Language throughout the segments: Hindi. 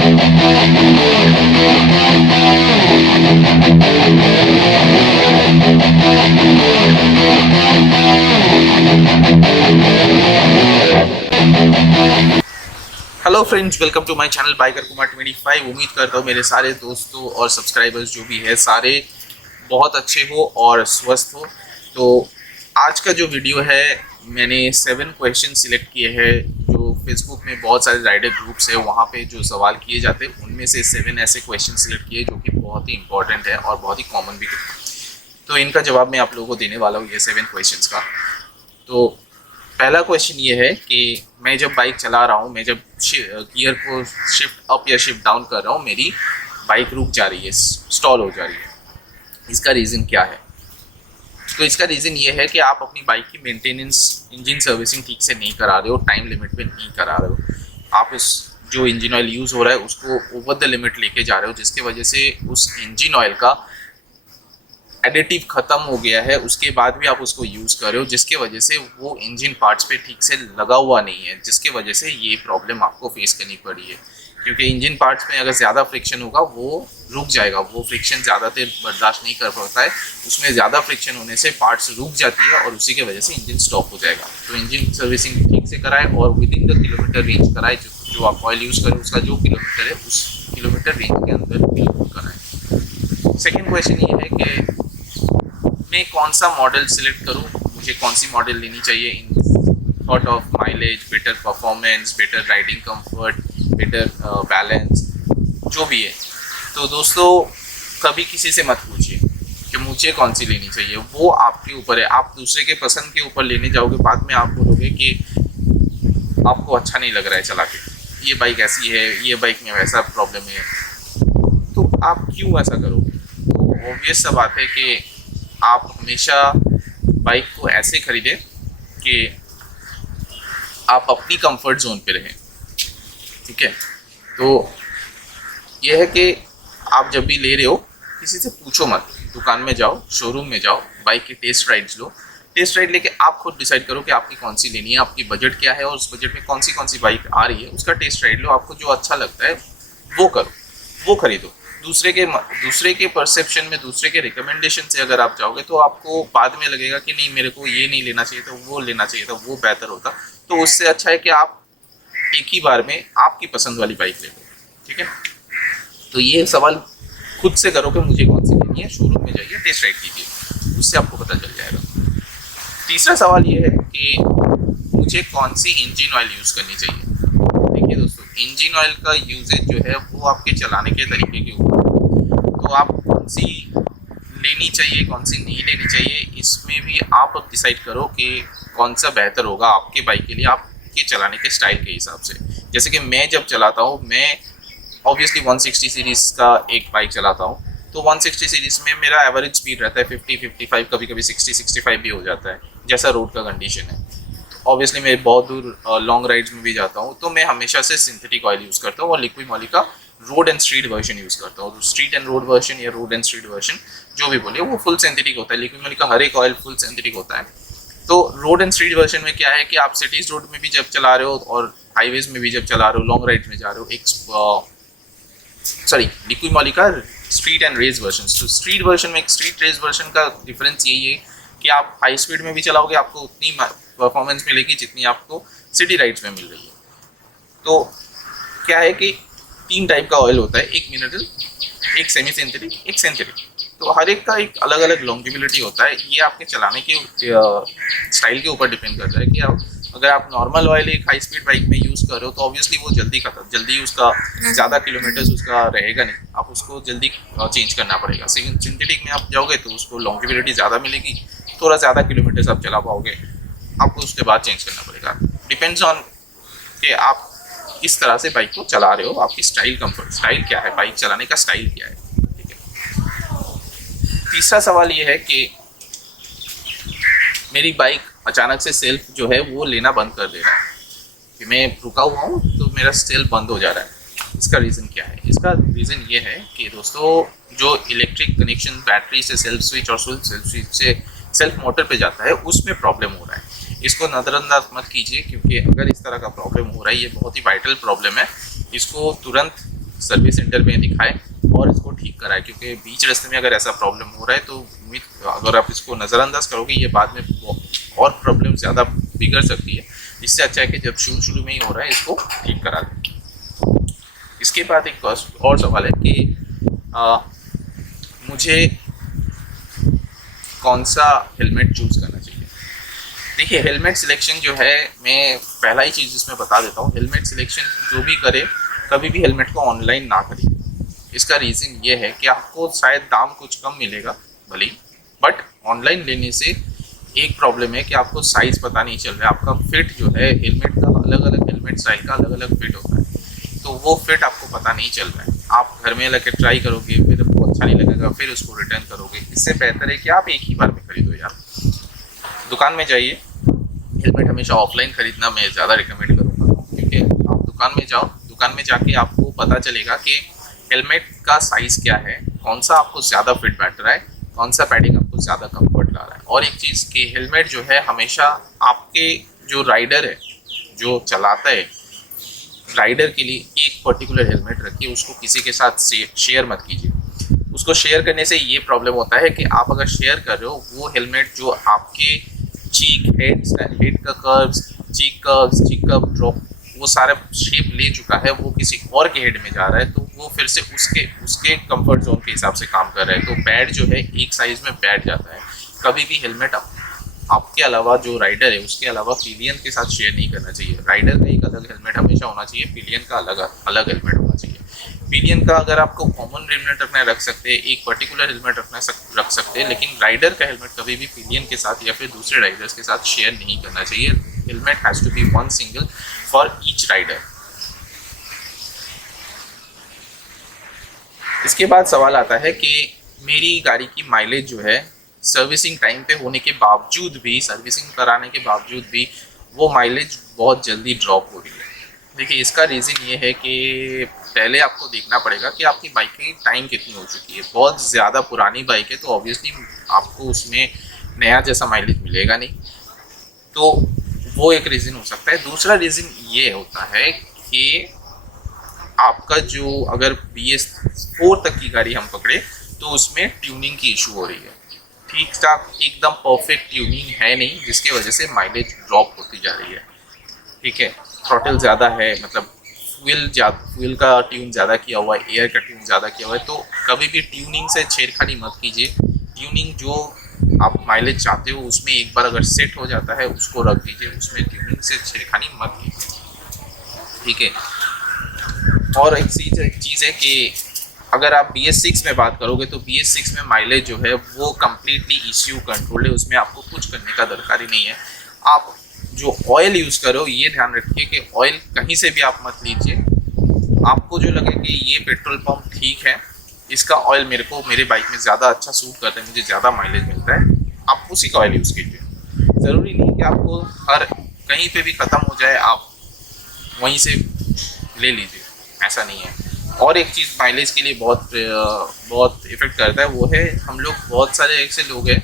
Hello friends, welcome to my channel biker Kumar 25। उम्मीद करता हूँ मेरे सारे दोस्तों और सब्सक्राइबर्स जो भी है सारे बहुत अच्छे हो और स्वस्थ हो। तो आज का जो वीडियो है, मैंने 7 क्वेश्चन सिलेक्ट किए हैं जो फेसबुक में बहुत सारे राइडर ग्रुप्स है, वहाँ पे जो सवाल किए जाते हैं उनमें से 7 ऐसे क्वेश्चन सिलेक्ट किए जो कि बहुत ही इंपॉर्टेंट है और बहुत ही कॉमन भी है। तो इनका जवाब मैं आप लोगों को देने वाला हूँ, ये 7 क्वेश्चंस का। तो पहला क्वेश्चन ये है कि मैं जब बाइक चला रहा हूँ, मैं जब गियर को शिफ्ट अप या शिफ्ट डाउन कर रहा हूँ, मेरी बाइक रुक जा रही है, स्टॉल हो जा रही है। इसका रीज़न क्या है? तो इसका रीज़न ये है कि आप अपनी बाइक की मेंटेनेंस, इंजन सर्विसिंग ठीक से नहीं करा रहे हो, टाइम लिमिट पे नहीं करा रहे हो। आप इस जो इंजन ऑयल यूज़ हो रहा है उसको ओवर द लिमिट लेके जा रहे हो, जिसकी वजह से उस इंजन ऑयल का एडिटिव ख़त्म हो गया है। उसके बाद भी आप उसको यूज़ कर रहे हो, जिसके वजह से वो इंजन पार्ट्स पे ठीक से लगा हुआ नहीं है, जिसके वजह से ये प्रॉब्लम आपको फेस करनी पड़ी है। क्योंकि इंजन पार्ट्स में अगर ज़्यादा फ्रिक्शन होगा वो रुक जाएगा, वो फ्रिक्शन ज़्यादा देर बर्दाश्त नहीं कर पाता है। उसमें ज़्यादा फ्रिक्शन होने से पार्ट्स रुक जाती है और उसी की वजह से इंजन स्टॉप हो जाएगा। तो इंजन सर्विसिंग ठीक से कराए और with in the kilometre range कराए। जो आप ऑयल यूज़ करें उसका जो किलोमीटर है उस किलोमीटर रेंज के अंदर बिल्कुल कराएं। सेकेंड क्वेश्चन ये है कि मैं कौन सा मॉडल सिलेक्ट करूं, मुझे कौन सी मॉडल लेनी चाहिए in thought of mileage, better performance, better riding comfort, better balance, जो भी है। तो दोस्तों, कभी किसी से मत पूछिए कि मुझे कौन सी लेनी चाहिए, वो आपके ऊपर है। आप दूसरे के पसंद के ऊपर लेने जाओगे, बाद में आप बोलोगे कि आपको अच्छा नहीं लग रहा है चला के, ये बाइक ऐसी है, ये बाइक में वैसा प्रॉब्लम है। तो आप क्यों ऐसा करोगे? तो ऑब्वियस सा बात है कि आप हमेशा बाइक को ऐसे खरीदें कि आप अपनी कंफर्ट जोन पे रहें, ठीक है। तो यह है कि आप जब भी ले रहे हो किसी से पूछो मत, दुकान में जाओ, शोरूम में जाओ, बाइक की टेस्ट राइड्स लो। टेस्ट राइड लेके आप खुद डिसाइड करो कि आपकी कौन सी लेनी है, आपकी बजट क्या है और उस बजट में कौन सी बाइक आ रही है, उसका टेस्ट राइड लो। आपको जो अच्छा लगता है वो करो, वो खरीदो। दूसरे के परसेप्शन में, दूसरे के रिकमेंडेशन से अगर आप जाओगे तो आपको बाद में लगेगा कि नहीं, मेरे को ये नहीं लेना चाहिए था, वो लेना चाहिए था, वो बेहतर होता। तो उससे अच्छा है कि आप एक ही बार में आपकी पसंद वाली बाइक ले लो, ठीक है। तो ये सवाल खुद से करो कि मुझे कौन सी लेनी है, शोरूम में जाइए, टेस्ट राइड कीजिए, उससे आपको पता चल जाएगा। तीसरा सवाल ये है कि मुझे कौन सी इंजन ऑयल यूज़ करनी चाहिए। देखिए दोस्तों, इंजन ऑयल का यूजेज जो है वो आपके चलाने के तरीके के ऊपर, तो आप कौन सी लेनी चाहिए, कौन सी नहीं लेनी चाहिए, इसमें भी आप डिसाइड करो कि कौन सा बेहतर होगा आपके बाइक के लिए, आपके चलाने के स्टाइल के हिसाब से। जैसे कि मैं जब चलाता हूँ, मैं ऑब्वियसली 160 सीरीज़ का एक बाइक चलाता हूँ। तो 160 सीरीज़ में मेरा एवरेज स्पीड रहता है 50-55, कभी कभी 60-65 भी हो जाता है, जैसा रोड का कंडीशन है। ऑब्वियसली मैं बहुत दूर लॉन्ग राइड्स में भी जाता हूँ, तो मैं हमेशा से सिंथेटिक ऑयल यूज़ करता हूँ और लिक्विड मॉली का road and street version use करता हूँ। तो स्ट्रीट एंड रोड वर्जन या रोड एंड स्ट्रीट वर्जन जो भी बोलिए, वो फुल सिंथेटिक होता है। लिक्विड मॉली का हर एक ऑयल फुल सिंथेटिक होता है। तो रोड एंड स्ट्रीट वर्जन में क्या है कि आप सिटीज़ रोड में भी जब चला रहे हो और हाईवेज में भी जब चला रहे हो, लॉन्ग राइड में जा रहे हो, लिक्विड मॉली का स्ट्रीट एंड रेस वर्जन। तो स्ट्रीट वर्जन में, स्ट्रीट रेस वर्जन का डिफरेंस यही है कि आप हाई स्पीड में भी चलाओगे, आपको उतनी परफॉर्मेंस मिलेगी जितनी आपको सिटी राइड्स में मिल रही है। तो क्या है कि 3 टाइप का ऑयल होता है, एक मिनरल, एक सेमी सिंथेटिक, एक सिंथेटिक। तो हर एक का एक अलग अलग लॉन्जिविलिटी होता है। ये आपके चलाने के स्टाइल के ऊपर डिपेंड करता है कि अगर आप नॉर्मल ऑयल एक हाई स्पीड बाइक में यूज़ कर रहे हो तो ऑब्वियसली वो जल्दी उसका ज़्यादा किलोमीटर्स उसका रहेगा नहीं, आप उसको जल्दी चेंज करना पड़ेगा। सिंथेटिक में आप जाओगे तो उसको लॉन्जिविलिटी ज़्यादा मिलेगी, थोड़ा ज़्यादा किलोमीटर्स आप चला पाओगे, आपको उसके बाद चेंज करना पड़ेगा। डिपेंड्स ऑन कि आप किस तरह से बाइक को चला रहे हो, आपकी स्टाइल, कंफर्ट स्टाइल क्या है, बाइक चलाने का स्टाइल क्या है, ठीक है। तीसरा सवाल ये है कि मेरी बाइक अचानक से सेल्फ जो है वो लेना बंद कर दे रहा है, कि मैं रुका हुआ हूँ तो मेरा सेल्फ बंद हो जा रहा है। इसका रीज़न क्या है? इसका रीज़न ये है कि दोस्तों, जो इलेक्ट्रिक कनेक्शन बैटरी से सेल्फ स्विच और सेल्फ स्विच से सेल्फ मोटर पे जाता है, उसमें प्रॉब्लम हो रहा है। इसको नज़रअंदाज मत कीजिए, क्योंकि अगर इस तरह का प्रॉब्लम हो रहा है, ये बहुत ही वाइटल प्रॉब्लम है। इसको तुरंत सर्विस सेंटर में दिखाएं और इसको ठीक कराएं, क्योंकि बीच रास्ते में अगर ऐसा प्रॉब्लम हो रहा है तो उम्मीद अगर आप इसको नज़रअंदाज करोगे ये बाद में और प्रॉब्लम ज़्यादा बिगड़ सकती है। इससे अच्छा है कि जब शुरू में ही हो रहा है इसको ठीक करा दें। इसके बाद एक और सवाल है कि मुझे कौन सा हेलमेट चूज़ करना चाहिए। देखिए, हेलमेट सिलेक्शन जो है, मैं पहला ही चीज़ इसमें बता देता हूँ, हेलमेट सिलेक्शन जो भी करे कभी भी हेलमेट को ऑनलाइन ना खरीदे। इसका रीज़न ये है कि आपको शायद दाम कुछ कम मिलेगा भले ही, बट ऑनलाइन लेने से एक प्रॉब्लम है कि आपको साइज़ पता नहीं चल रहा है। आपका फिट जो है हेलमेट का, अलग अलग हेलमेट स्टाइल का अलग अलग फिट होता है, तो वो फिट आपको पता नहीं चल रहा है। आप घर में लेकर ट्राई करोगे, फिर आपको अच्छा नहीं लगेगा, फिर उसको रिटर्न करोगे। इससे बेहतर है कि आप एक ही बार में खरीदो यार। दुकान में जाइए, हेलमेट हमेशा ऑफलाइन खरीदना मैं ज़्यादा रिकमेंड करूँगा, क्योंकि आप दुकान में जाओ, दुकान में जाके आपको पता चलेगा कि हेलमेट का साइज़ क्या है, कौन सा आपको ज़्यादा फिट बैठ रहा है, कौन सा पैडिंग आपको ज़्यादा कंफर्ट ला रहा है। और एक चीज़ कि हेलमेट जो है हमेशा आपके जो राइडर है, जो चलाता है, राइडर के लिए एक पर्टिकुलर हेलमेट रखिए, उसको किसी के साथ शेयर मत कीजिए। उसको शेयर करने से ये प्रॉब्लम होता है कि आप अगर शेयर कर रहे हो, वो हेलमेट जो आपके चीक हेड का कर्व्स, चीक का ड्रॉप, वो सारा शेप ले चुका है, वो किसी और के हेड में जा रहा है, तो वो फिर से उसके कंफर्ट जोन के हिसाब से काम कर रहा है, तो पैड जो है एक साइज में बैठ जाता है। कभी भी हेलमेट आपके अलावा जो राइडर है उसके अलावा पिलियन के साथ शेयर नहीं करना चाहिए। राइडर का एक अलग हेलमेट हमेशा होना चाहिए, पिलियन का अलग हेलमेट होना चाहिए। पिलियन का अगर आपको कॉमन हेलमेट रखना है रख सकते हैं, एक पर्टिकुलर हेलमेट रख सकते हैं, लेकिन राइडर का हेलमेट कभी भी पिलियन के साथ या फिर दूसरे राइडर्स के साथ शेयर नहीं करना चाहिए। Helmet has to be one single for each rider. इसके बाद सवाल आता है कि मेरी गाड़ी की माइलेज जो है सर्विसिंग टाइम पे होने के बावजूद भी, सर्विसिंग कराने के बावजूद भी वो माइलेज बहुत जल्दी ड्रॉप हो रही है। देखिए, इसका रीज़न ये है कि पहले आपको देखना पड़ेगा कि आपकी बाइक की टाइम कितनी हो चुकी है। बहुत ज़्यादा पुरानी बाइक है तो ऑब्वियसली आपको उसमें नया जैसा माइलेज मिलेगा नहीं, तो वो एक रीज़न हो सकता है। दूसरा रीज़न ये होता है कि आपका जो अगर BS4 तक की गाड़ी हम पकड़े तो उसमें ट्यूनिंग की इशू हो रही है, ठीक ठाक एकदम परफेक्ट ट्यूनिंग है नहीं, जिसकी वजह से माइलेज ड्रॉप होती जा रही है। ठीक है, थ्रॉटल ज़्यादा है, मतलब फ्यूल का ट्यून ज़्यादा किया हुआ है, एयर का ट्यून ज़्यादा किया हुआ है, तो कभी भी ट्यूनिंग से छेड़खानी मत कीजिए। ट्यूनिंग जो आप माइलेज चाहते हो उसमें एक बार अगर सेट हो जाता है उसको रख दीजिए, उसमें ट्यूनिंग से छेड़खानी मत कीजिए। ठीक है, और एक चीज़ है कि अगर आप BS6 में बात करोगे तो BS6 में माइलेज जो है वो कम्प्लीटली ECU कंट्रोल है, उसमें आपको कुछ करने का दरकार ही नहीं है। आप जो ऑयल यूज़ करो ये ध्यान रखिए कि ऑयल कहीं से भी आप मत लीजिए। आपको जो लगे कि ये पेट्रोल पंप ठीक है, इसका ऑयल मेरे बाइक में ज़्यादा अच्छा सूट करता है, मुझे ज़्यादा माइलेज मिलता है, आप उसी का ऑयल यूज़ कीजिए। ज़रूरी नहीं कि आपको हर कहीं पे भी ख़त्म हो जाए आप वहीं से ले लीजिए, ऐसा नहीं है। और एक चीज़ माइलेज के लिए बहुत इफ़ेक्ट करता है, वो है हम लोग बहुत सारे ऐसे लोग हैं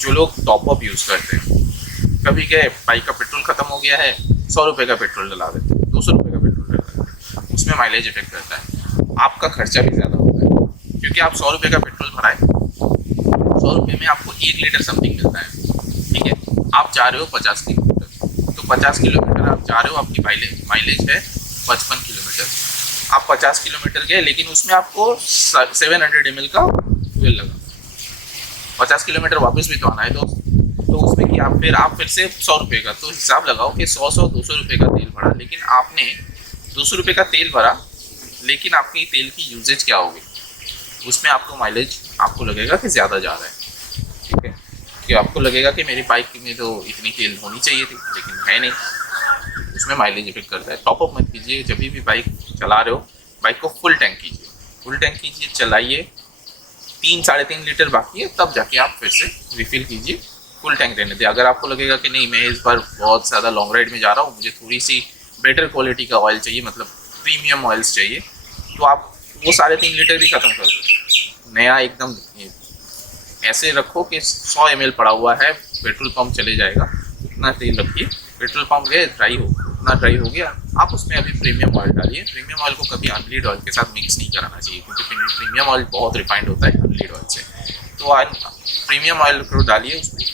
जो लोग टॉपअप यूज़ करते हैं। कभी क्या बाइक का पेट्रोल ख़त्म हो गया है, 100 रुपये का पेट्रोल डला देते हैं, 200 रुपये का पेट्रोल डला देते हैं, उसमें माइलेज इफेक्ट करता है। आपका खर्चा भी ज़्यादा होता है, क्योंकि आप 100 रुपये का पेट्रोल भराए, 100 रुपये में आपको 1 लीटर समथिंग मिलता है। ठीक है, आप जा रहे हो 50 किलोमीटर, तो 50 किलोमीटर आप जा रहे हो, आपकी माइलेज है 55 किलोमीटर। आप 50 किलोमीटर गए, लेकिन उसमें आपको 700 ml का फ्यूल लगा, 50 किलोमीटर वापस भी तो आना है, तो उसमें कि आप फिर से 100 रुपये का, तो हिसाब लगाओ कि 200 रुपये का तेल भरा, लेकिन आपने 200 रुपये का तेल भरा, लेकिन आपकी तेल की यूजेज क्या होगी, उसमें आपको माइलेज आपको लगेगा कि ज़्यादा जा रहा है। ठीक है, कि आपको लगेगा कि मेरी बाइक में तो इतनी तेल होनी चाहिए थी, लेकिन है नहीं, उसमें माइलेज इफेक्ट करता है। टॉपअप मत कीजिए, जब भी बाइक चला रहे हो बाइक को फुल टैंक कीजिए, चलाइए, 3-3.5 लीटर बाकी है तब जाके आप फिर से रिफिल कीजिए, फुल टैंक रहने दें। अगर आपको लगेगा कि नहीं मैं इस बार बहुत ज़्यादा लॉन्ग राइड में जा रहा हूँ, मुझे थोड़ी सी बेटर क्वालिटी का ऑयल चाहिए, मतलब प्रीमियम ऑयल्स चाहिए, तो आप वो 3.5 लीटर भी ख़त्म कर दो, नया एकदम ऐसे रखो कि 100 ml पड़ा हुआ है, पेट्रोल पंप चले जाएगा, उतना तेल रखिए, पेट्रोल पंप गए ड्राई हो, उतना ड्राई हो गया, आप उसमें अभी प्रीमियम ऑयल डालिए। प्रीमियम ऑयल को कभी अनलीड ऑयल के साथ मिक्स नहीं कराना चाहिए, क्योंकि प्रीमियम ऑयल बहुत रिफाइंड होता है अनलीड ऑयल से। तो प्रीमियम ऑयल को डालिए उसमें,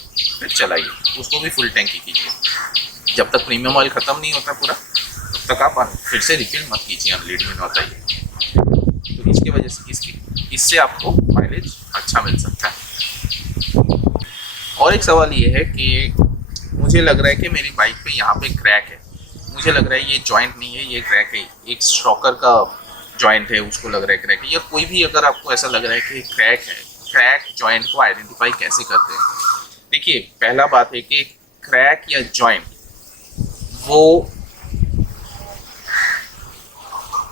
फिर चलाइए, उसको भी फुल टैंकी कीजिए। जब तक प्रीमियम ऑयल ख़त्म नहीं होता पूरा, तब तक आप फिर से रिफिल मत कीजिए अनलीड में होता है। तो इसकी वजह से इससे आपको माइलेज अच्छा मिल सकता है। और एक सवाल ये है कि मुझे लग रहा है कि मेरी बाइक पे यहाँ पे क्रैक है, मुझे लग रहा है ये जॉइंट नहीं है, ये क्रैक है, एक स्ट्रोकर का जॉइंट है, उसको लग रहा है क्रैक है। या कोई भी अगर आपको ऐसा लग रहा है कि क्रैक है, क्रैक जॉइंट को आइडेंटिफाई कैसे करते हैं? देखिए, पहला बात है कि क्रैक या जॉइंट वो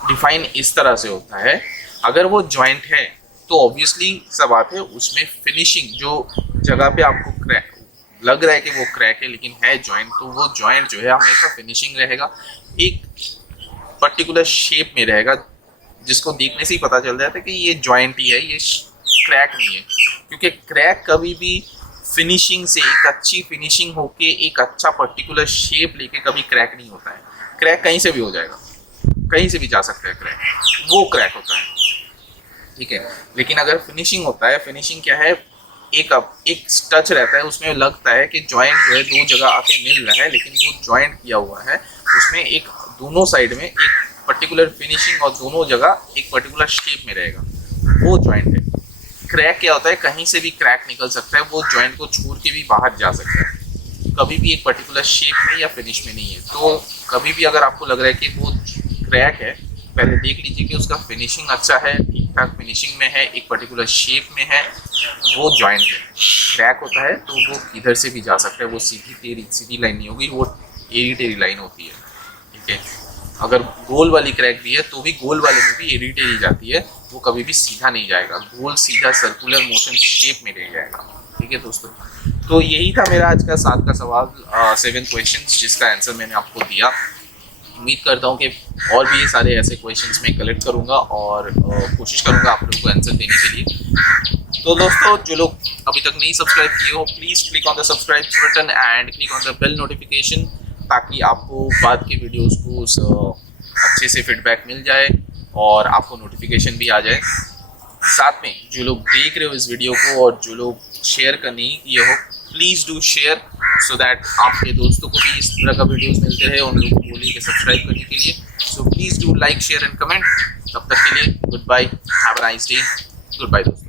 डिफाइन इस तरह से होता है, अगर वो जॉइंट है तो ऑब्वियसली सब बात है उसमें फिनिशिंग, जो जगह पे आपको क्रैक लग रहा है कि वो क्रैक है लेकिन है जॉइंट, तो वो जॉइंट जो है हमेशा फिनिशिंग रहेगा, एक पर्टिकुलर शेप में रहेगा, जिसको देखने से ही पता चल जाता है कि ये जॉइंट ही है, ये क्रैक नहीं है। क्योंकि क्रैक कभी भी फिनिशिंग से, एक अच्छी फिनिशिंग होके एक अच्छा पर्टिकुलर शेप लेके कभी क्रैक नहीं होता है। क्रैक कहीं से भी हो जाएगा, कहीं से भी जा सकता है क्रैक, वो क्रैक होता है, ठीक है। लेकिन अगर फिनिशिंग होता है, फिनिशिंग क्या है, एक टच रहता है, उसमें लगता है कि जॉइंट जो है दो जगह आके मिल रहा है, लेकिन वो जॉइंट किया हुआ है, उसमें एक दोनों साइड में एक पर्टिकुलर फिनिशिंग और दोनों जगह एक पर्टिकुलर शेप में रहेगा, वो जॉइंट है। क्रैक क्या होता है, कहीं से भी क्रैक निकल सकता है, वो जॉइंट को छोड़ के भी बाहर जा सकता है, कभी भी एक पर्टिकुलर शेप में या फिनिश में नहीं है। तो कभी भी अगर आपको लग रहा है कि वो क्रैक है, पहले देख लीजिए कि उसका फिनिशिंग अच्छा है, ठीक ठाक फिनिशिंग में है, एक पर्टिकुलर शेप में है, वो जॉइंट है। क्रैक होता है तो वो किधर से भी जा सकता है, वो सीधी लाइन नहीं होगी, वो टेढ़ी टेढ़ी लाइन होती है, ठीक है। अगर गोल वाली क्रैक भी है तो भी गोल वाले में भी टेढ़ी टेढ़ी जाती है, वो कभी भी सीधा नहीं जाएगा, गोल सीधा सर्कुलर मोशन शेप में रह जाएगा, ठीक है दोस्तों। तो यही था मेरा आज का 7 का सवाल, 7 क्वेश्चंस, जिसका आंसर मैंने आपको दिया। उम्मीद करता हूँ कि और भी सारे ऐसे क्वेश्चंस मैं कलेक्ट करूँगा और कोशिश करूँगा आप लोगों को आंसर देने के लिए। तो दोस्तों, जो लोग अभी तक नहीं सब्सक्राइब किए हो, please click on the subscribe button and click on the bell notification, ताकि आपको बाद के वीडियोज़ को अच्छे से फीडबैक मिल जाए और आपको नोटिफिकेशन भी आ जाए। साथ में जो लोग देख रहे हो इस वीडियो को और जो लोग शेयर करने किए हो, please do share, so that आपके दोस्तों को भी इस तरह का वीडियोस मिलते रहे, उन लोगों को बोलिए कि सब्सक्राइब करने के लिए। So please do like, share and comment. तब तक के लिए good bye, have a nice day, good bye दोस्तों।